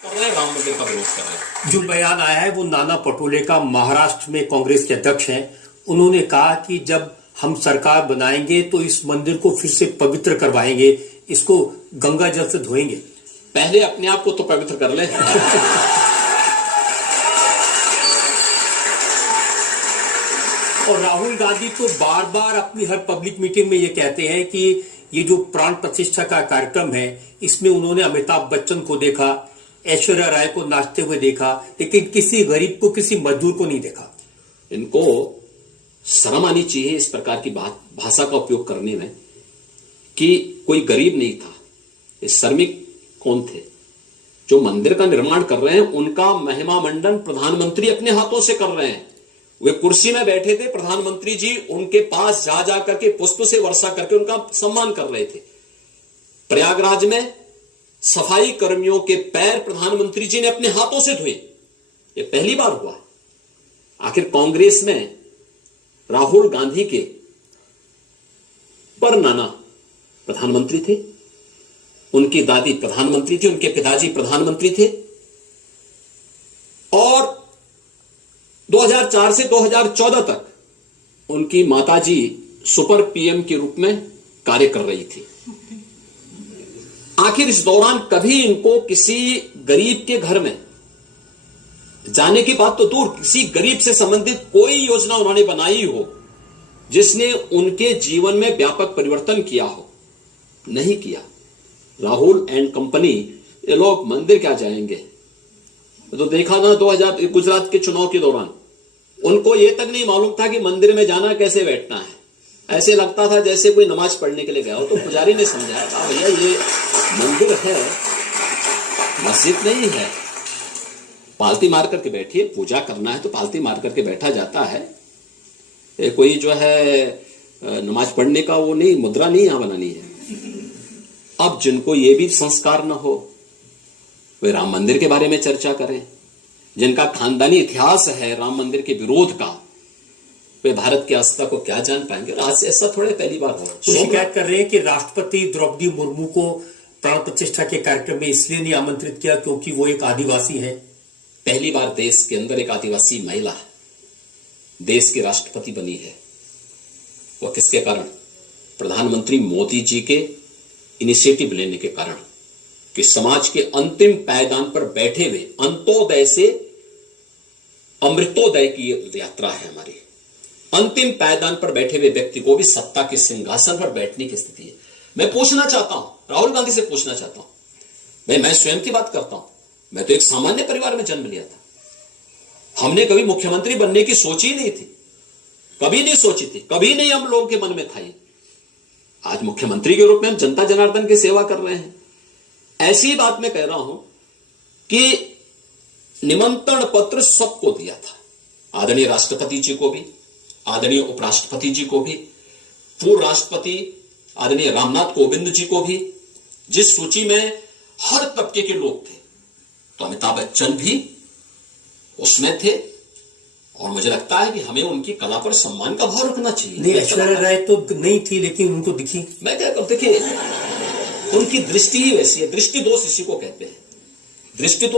राम मंदिर का विरोध कर रहे हैं। जो बयान आया है वो नाना पटोले का, महाराष्ट्र में कांग्रेस के अध्यक्ष हैं। उन्होंने कहा कि जब हम सरकार बनाएंगे तो इस मंदिर को फिर से पवित्र करवाएंगे, इसको गंगा जल से धोएंगे। पहले अपने आप को तो पवित्र कर ले। और राहुल गांधी तो बार बार अपनी हर पब्लिक मीटिंग में ये कहते हैं कि ये जो प्राण प्रतिष्ठा का कार्यक्रम है, इसमें उन्होंने अमिताभ बच्चन को देखा, ऐश्वर्या राय को नाचते हुए देखा, लेकिन किसी गरीब को, किसी मजदूर को नहीं देखा। इनको शर्म आनी चाहिए इस प्रकार की भाषा का उपयोग करने में कि कोई गरीब नहीं था। ये श्रमिक कौन थे जो मंदिर का निर्माण कर रहे हैं? उनका महिमा मंडन प्रधानमंत्री अपने हाथों से कर रहे हैं। वे कुर्सी में बैठे थे, प्रधानमंत्री जी उनके पास जा करके पुष्प से वर्षा करके उनका सम्मान कर रहे थे। प्रयागराज में सफाई कर्मियों के पैर प्रधानमंत्री जी ने अपने हाथों से धोए। यह पहली बार हुआ। आखिर कांग्रेस में राहुल गांधी के पर नाना प्रधानमंत्री थे, उनकी दादी प्रधानमंत्री थी, उनके पिताजी प्रधानमंत्री थे, और 2004 से 2014 तक उनकी माताजी सुपर पीएम के रूप में कार्य कर रही थी। आखिर इस दौरान कभी इनको किसी गरीब के घर में जाने की बात तो दूर, किसी गरीब से संबंधित कोई योजना उन्होंने बनाई हो जिसने उनके जीवन में व्यापक परिवर्तन किया हो? नहीं किया। राहुल एंड कंपनी, ये लोग मंदिर क्या जाएंगे? तो देखा ना 2000 गुजरात के चुनाव के दौरान उनको यह तक नहीं मालूम था कि मंदिर में जाना कैसे बैठना है। ऐसे लगता था जैसे कोई नमाज पढ़ने के लिए गया हो। तो पुजारी ने समझाया, कहा भैया ये मंदिर है, मस्जिद नहीं है। पालती मार करके बैठिए, पूजा करना है तो पालती मार करके बैठा जाता है। ये कोई जो है नमाज पढ़ने का वो नहीं, मुद्रा नहीं यहां बनानी है। अब जिनको ये भी संस्कार न हो वे राम मंदिर के बारे में चर्चा करें। जिनका खानदानी इतिहास है राम मंदिर के विरोध का, वे भारत की आस्था को क्या जान पाएंगे? और आज ऐसा थोड़े पहली बार हो। शिकायत कर रहे हैं कि राष्ट्रपति द्रौपदी मुर्मू को प्राण प्रतिष्ठा के कार्यक्रम में इसलिए नहीं आमंत्रित किया क्योंकि वो एक आदिवासी है। पहली बार देश के अंदर एक आदिवासी महिला देश की राष्ट्रपति बनी है। वो किसके कारण? प्रधानमंत्री मोदी जी के इनिशिएटिव लेने के कारण, कि समाज के अंतिम पायदान पर बैठे हुए, अंत्योदय से अमृतोदय की यात्रा है हमारी। अंतिम पायदान पर बैठे हुए व्यक्ति को भी सत्ता के सिंहासन पर बैठने की स्थिति है। मैं पूछना चाहता हूं, राहुल गांधी से पूछना चाहता हूं, मैं स्वयं की बात करता हूं। मैं तो एक सामान्य परिवार में जन्म लिया था। हमने कभी मुख्यमंत्री बनने की सोची ही नहीं थी, कभी नहीं सोची थी, कभी नहीं हम लोगों के मन में था। आज मुख्यमंत्री के रूप में हम जनता जनार्दन की सेवा कर रहे हैं। ऐसी बात मैं कह रहा हूं कि निमंत्रण पत्र सबको दिया था, आदरणीय राष्ट्रपति जी को भी, आदरणीय उपराष्ट्रपति जी को भी, पूर्व राष्ट्रपति आदरणीय रामनाथ कोविंद जी को भी, जिस सूची में हर तबके के लोग थे। तो अमिताभ बच्चन भी उसमें थे, और मुझे लगता है कि हमें उनकी कला पर सम्मान का भाव रखना चाहिए। नहीं, ऐश्वर्या राय तो नहीं थी लेकिन उनको दिखी। मैं क्या कहता, देखिए उनकी दृष्टि ही वैसी है। दृष्टि दोष इसी को कहते हैं। दृष्टि तो